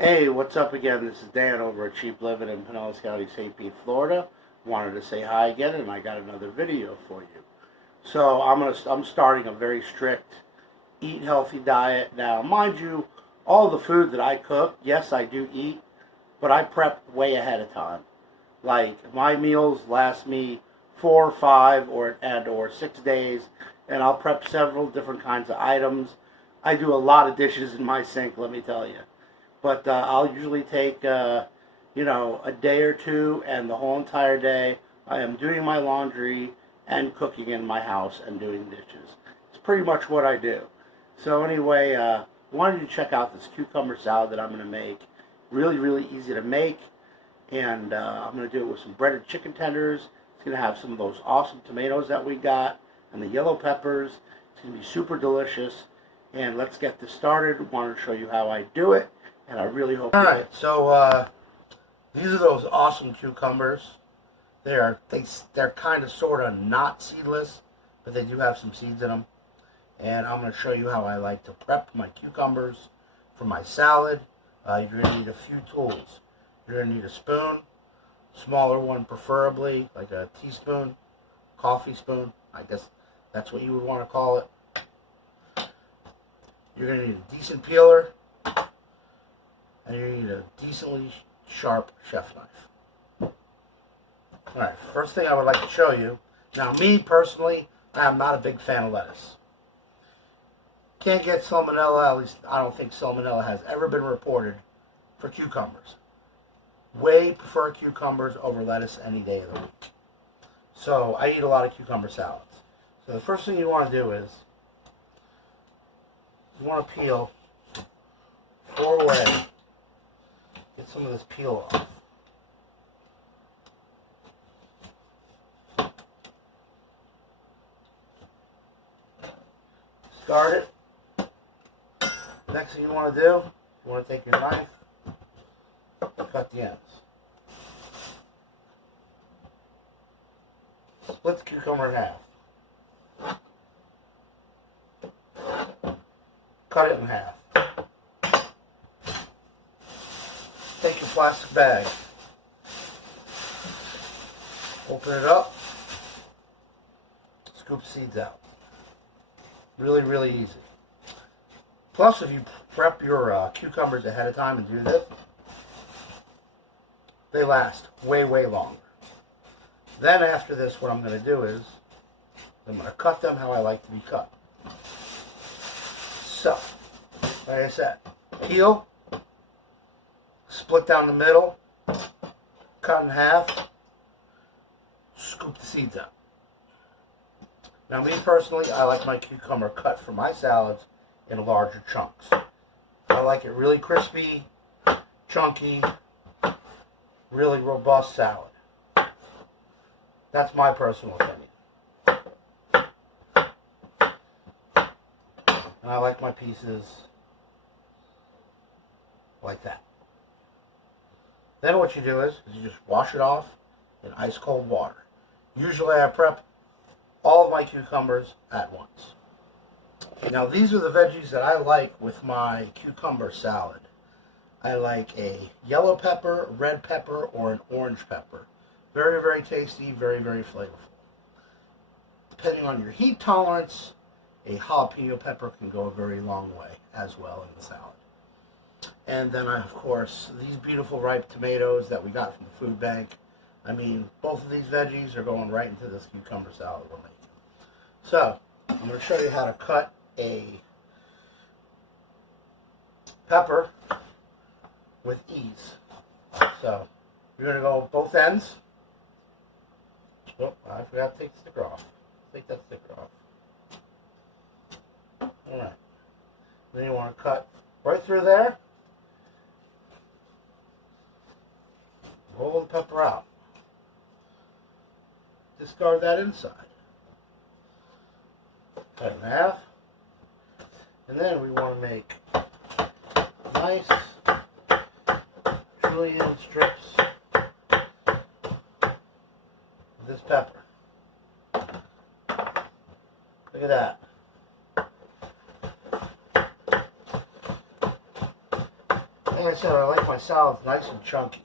Hey, what's up again? This is Dan over at Cheap Living in Pinellas County, St. Pete, Florida. Wanted to say hi again, and I got another video for you. So I'm starting a very strict eat healthy diet now. Mind you, all the food that I cook, yes, I do eat, but I prep way ahead of time. Like my meals last me 4, 5, or 6 days, and I'll prep several different kinds of items. I do a lot of dishes in my sink, let me tell you. But I'll usually take, a day or two, and the whole entire day I am doing my laundry and cooking in my house and doing dishes. It's pretty much what I do. So anyway, wanted you to check out this cucumber salad that I'm going to make. Really, really easy to make. And I'm going to do it with some breaded chicken tenders. It's going to have some of those awesome tomatoes that we got and the yellow peppers. It's going to be super delicious. And let's get this started. Wanted to show you how I do it. And I really hope. All right, so these are those awesome cucumbers. They're kind of sort of not seedless, but they do have some seeds in them. And I'm going to show you how I like to prep my cucumbers for my salad. You're going to need a few tools. You're going to need a spoon, smaller one preferably, like a teaspoon, coffee spoon. I guess that's what you would want to call it. You're going to need a decent peeler. And you need a decently sharp chef knife. Alright, first thing I would like to show you. Now, me personally, I am not a big fan of lettuce. Can't get salmonella, at least I don't think salmonella has ever been reported for cucumbers. Way prefer cucumbers over lettuce any day of the week. So, I eat a lot of cucumber salads. So, the first thing you want to do is, you want to peel 4 away. Get some of this peel off. Start it. Next thing you want to do, you want to take your knife and cut the ends. Split the cucumber in half. Cut it in half. Take your plastic bag, open it up, scoop seeds out. Really, really easy. Plus, if you prep your cucumbers ahead of time and do this, they last way, way longer. Then after this, what I'm going to do is, I'm going to cut them how I like to be cut. So, like I said, peel, split down the middle, cut in half, scoop the seeds out. Now, me personally, I like my cucumber cut for my salads in larger chunks. I like it really crispy, chunky, really robust salad. That's my personal opinion. And I like my pieces like that. Then what you do is you just wash it off in ice cold water. Usually I prep all of my cucumbers at once. Now these are the veggies that I like with my cucumber salad. I like a yellow pepper, red pepper, or an orange pepper. Very, very tasty, very, very flavorful. Depending on your heat tolerance, a jalapeno pepper can go a very long way as well in the salad. And then, of course, these beautiful ripe tomatoes that we got from the food bank. I mean, both of these veggies are going right into this cucumber salad we're making. So, I'm going to show you how to cut a pepper with ease. So, you're going to go both ends. Oh, I forgot to take the sticker off. Take that sticker off. Alright. Then you want to cut right through there. Roll the pepper out. Discard that inside. Cut in half. And then we want to make nice julienne strips of this pepper. Look at that. Like I said, I like my salads nice and chunky.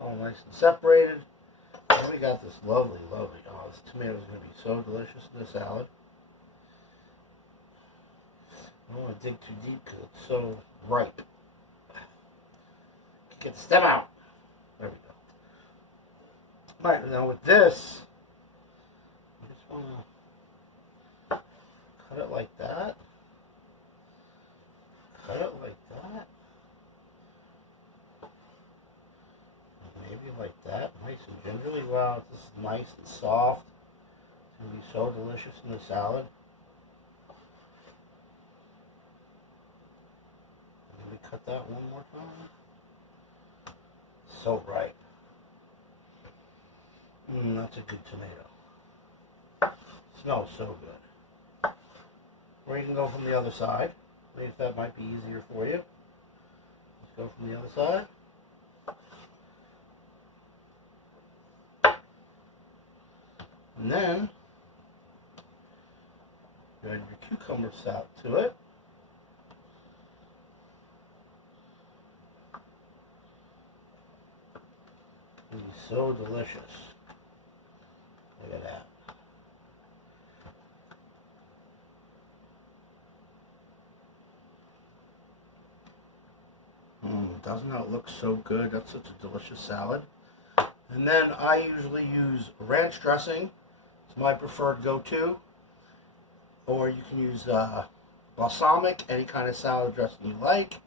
All nice and separated. And we got this lovely, lovely, oh, this tomato is going to be so delicious in the salad. I don't want to dig too deep because it's so ripe. Get the stem out. There we go. Alright, now with this, I just want to cut it like that. Cut it like that. Maybe like that. Nice and gingerly. Wow, this is nice and soft. It's going to be so delicious in the salad. Let me cut that one more time. So ripe. That's a good tomato. Smells so good. Or you can go from the other side. Maybe if that might be easier for you. Let's go from the other side. And then you add your cucumber salad to it. It'll be so delicious. Look at that. Doesn't that look so good? That's such a delicious salad. And then I usually use ranch dressing. It's my preferred go-to. Or you can use balsamic, any kind of salad dressing you like.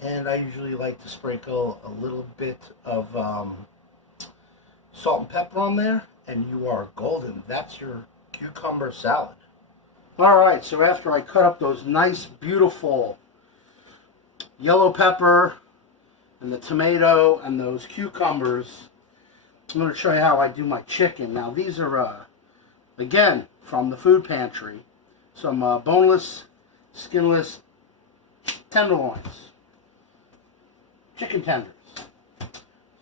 And I usually like to sprinkle a little bit of salt and pepper on there, and you are golden. That's your cucumber salad. Alright, so after I cut up those nice, beautiful yellow pepper and the tomato and those cucumbers, I'm going to show you how I do my chicken. Now these are, again, from the food pantry. Some boneless, skinless tenderloins. Chicken tenders.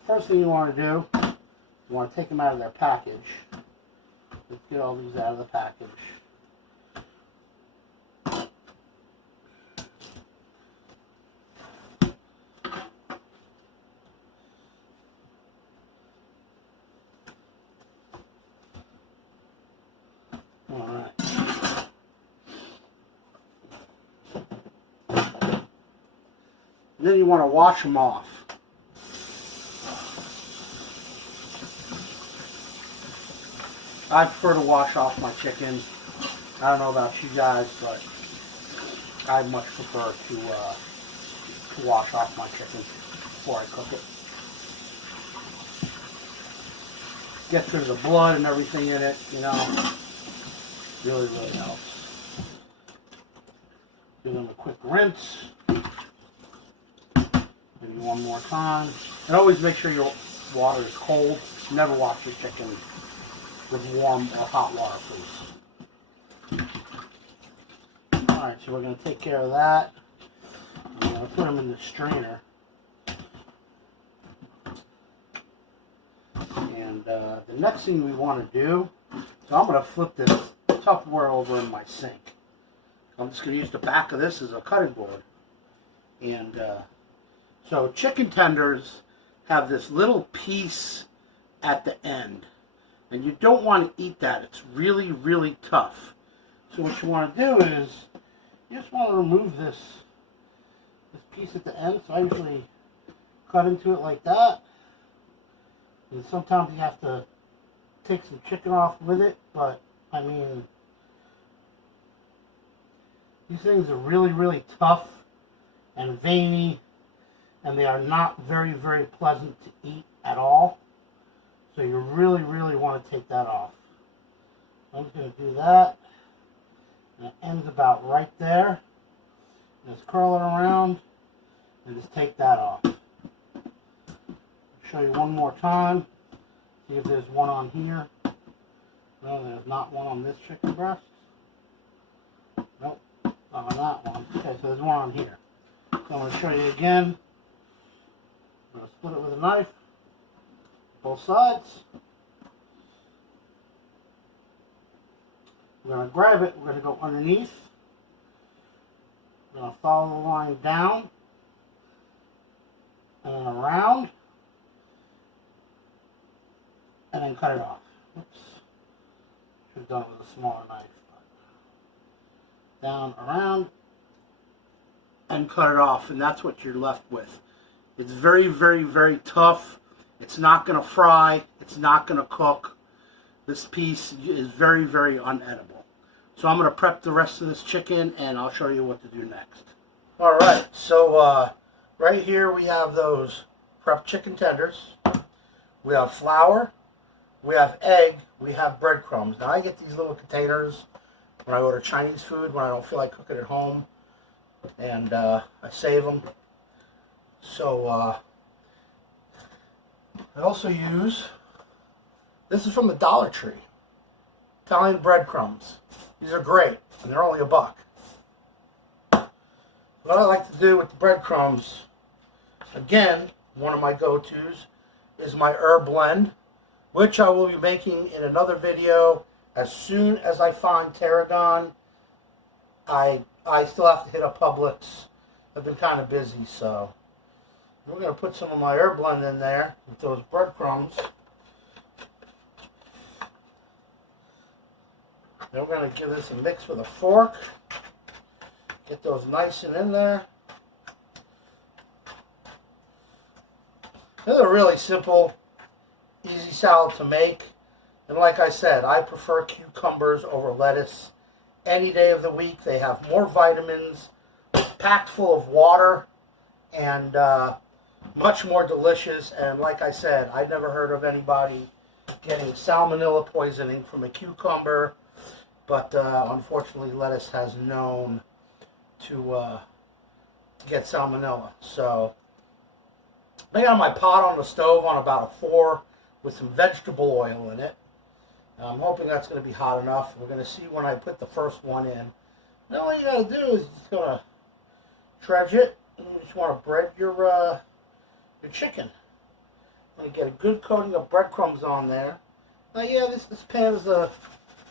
First thing you want to do, you want to take them out of their package. Let's get all these out of the package. Alright. And then you want to wash them off. I prefer to wash off my chicken. I don't know about you guys, but I much prefer to wash off my chicken before I cook it. Get through the blood and everything in it, you know. Really, really helps. Give them a quick rinse. Maybe one more time. And always make sure your water is cold. Never wash your chicken with warm or hot water, please. Alright, so we're going to take care of that. I'm going to put them in the strainer. And the next thing we want to do, so I'm going to flip this Tupperware over in my sink. I'm just going to use the back of this as a cutting board. And so chicken tenders have this little piece at the end. And you don't want to eat that. It's really, really tough. So what you want to do is, you just want to remove this piece at the end. So I usually cut into it like that. And sometimes you have to take some chicken off with it. But, I mean, these things are really, really tough and veiny. And they are not very, very pleasant to eat at all. So you really, really want to take that off. I'm just going to do that. And it ends about right there. Just curl it around and just take that off. I'll show you one more time. See if there's one on here. No, there's not one on this chicken breast. Nope, not on that one. Okay, so there's one on here. So I'm going to show you again. I'm going to split it with a knife. Both sides. We're going to grab it. We're going to go underneath. going to follow the line down and then around and then cut it off. Oops. Should have done it with a smaller knife. Down, around, and cut it off, and that's what you're left with. It's very, very, very tough. It's not going to fry. It's not going to cook. This piece is very, very unedible. So I'm going to prep the rest of this chicken, and I'll show you what to do next. All right, so right here we have those prepped chicken tenders. We have flour. We have egg. We have breadcrumbs. Now I get these little containers when I order Chinese food, when I don't feel like cooking at home, and I save them. So I also use, this is from the Dollar Tree, Italian breadcrumbs. These are great, and they're only $1. What I like to do with the breadcrumbs, again, one of my go-tos, is my herb blend, which I will be making in another video as soon as I find tarragon. I still have to hit up Publix. I've been kind of busy, so we're going to put some of my herb blend in there with those breadcrumbs. Then we're going to give this a mix with a fork. Get those nice and in there. This is a really simple, easy salad to make. And like I said, I prefer cucumbers over lettuce any day of the week. They have more vitamins, packed full of water, and much more delicious. And like I said, I've never heard of anybody getting salmonella poisoning from a cucumber. But unfortunately, lettuce has known to get salmonella. So I got my pot on the stove on about a 4 with some vegetable oil in it. I'm hoping that's going to be hot enough. We're going to see when I put the first one in. Now all you got to do is just going to dredge it, and you just want to bread your chicken. I'm going to get a good coating of breadcrumbs on there. Now yeah, this pan is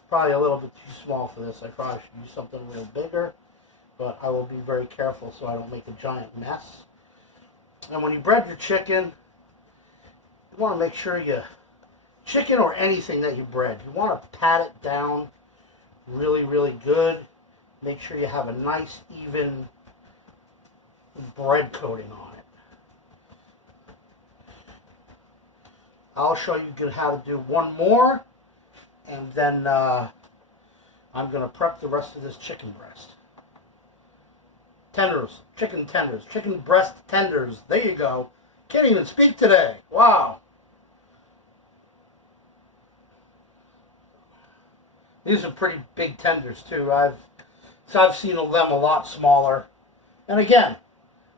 probably a little bit too small for this. I probably should use something a little bigger, but I will be very careful so I don't make a giant mess. And when you bread your chicken, you want to make sure chicken or anything that you bread, you want to pat it down really, really good. Make sure you have a nice, even bread coating on it. I'll show you how to do one more, and then I'm going to prep the rest of this chicken breast. Tenders, chicken breast tenders. There you go. Can't even speak today. Wow. These are pretty big tenders too. I've seen them a lot smaller. And again,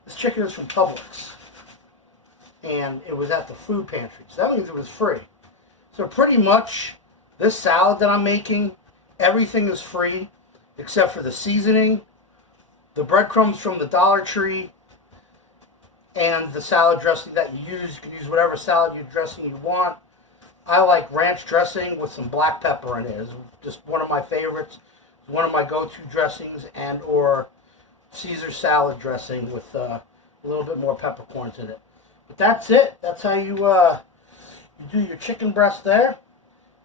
this chicken is from Publix, and it was at the food pantry, so that means it was free. So pretty much this salad that I'm making, everything is free except for the seasoning, the breadcrumbs from the Dollar Tree, and the salad dressing that you use. You can use whatever salad dressing you want. I like ranch dressing with some black pepper in it. It's just one of my favorites. It's one of my go-to dressings, and or Caesar salad dressing with a little bit more peppercorns in it. But that's it. That's how you do your chicken breast there.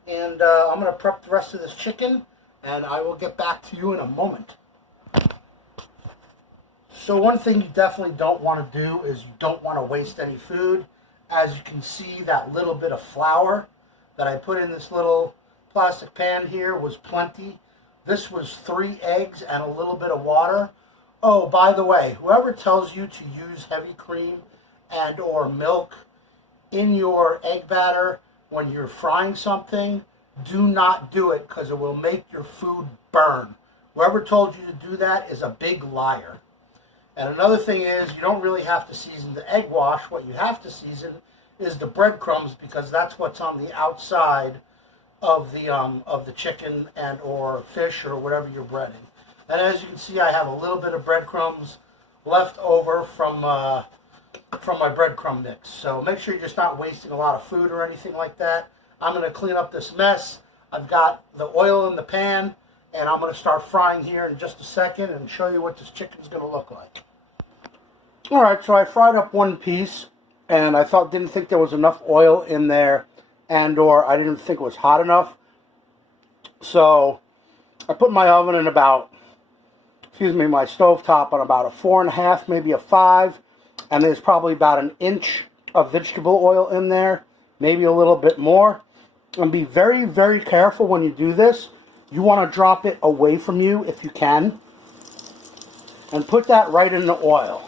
And I'm going to prep the rest of this chicken, and I will get back to you in a moment. So one thing you definitely don't want to do is you don't want to waste any food. As you can see, that little bit of flour that I put in this little plastic pan here was plenty. This was 3 eggs and a little bit of water. Oh, by the way, whoever tells you to use heavy cream and or milk in your egg batter when you're frying something, do not do it, because it will make your food burn. Whoever told you to do that is a big liar. And another thing is, you don't really have to season the egg wash. What you have to season is the breadcrumbs, because that's what's on the outside of the chicken and or fish or whatever you're breading. And as you can see, I have a little bit of breadcrumbs left over from my breadcrumb mix. So make sure you're just not wasting a lot of food or anything like that. I'm going to clean up this mess. I've got the oil in the pan, And I'm going to start frying here in just a second and show you what this chicken's going to look like. Alright, so I fried up one piece, and I didn't think there was enough oil in there, and/or I didn't think it was hot enough. So I put my oven in my stovetop on about a 4.5, maybe a 5, and there's probably about an inch of vegetable oil in there, maybe a little bit more. And be very, very careful when you do this. You want to drop it away from you if you can, and put that right in the oil.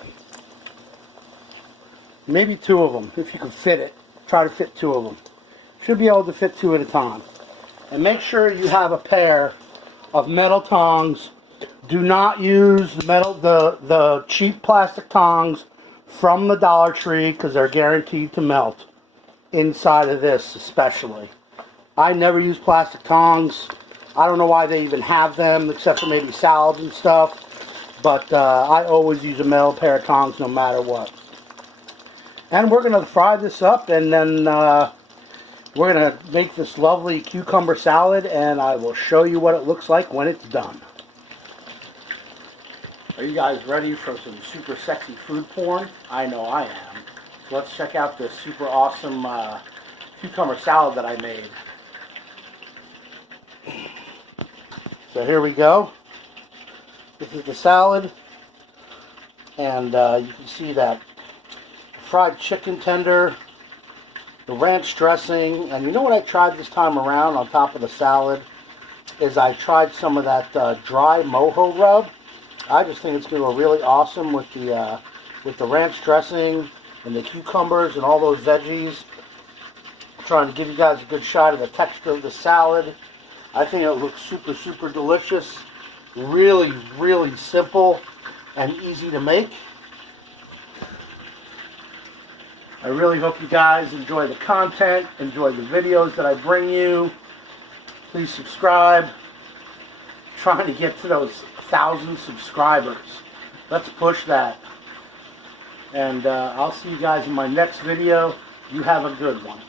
Maybe 2 of them, if you can fit it. Try to fit 2 of them. Should be able to fit 2 at a time. And make sure you have a pair of metal tongs. Do not use the cheap plastic tongs from the Dollar Tree, because they're guaranteed to melt inside of this especially. I never use plastic tongs. I don't know why they even have them, except for maybe salads and stuff. But I always use a metal pair of tongs no matter what. And we're going to fry this up, and then we're going to make this lovely cucumber salad, and I will show you what it looks like when it's done. Are you guys ready for some super sexy food porn? I know I am. So let's check out this super awesome cucumber salad that I made. So here we go. This is the salad, and you can see that fried chicken tender, the ranch dressing, and you know what I tried this time around on top of the salad is I tried some of that dry mojo rub. I just think it's going to go really awesome with the ranch dressing and the cucumbers and all those veggies. I'm trying to give you guys a good shot of the texture of the salad. I think it looks super, super delicious. Really, really simple and easy to make. I really hope you guys enjoy the content, enjoy the videos that I bring you. Please subscribe. I'm trying to get to those 1,000 subscribers. Let's push that. And I'll see you guys in my next video. You have a good one.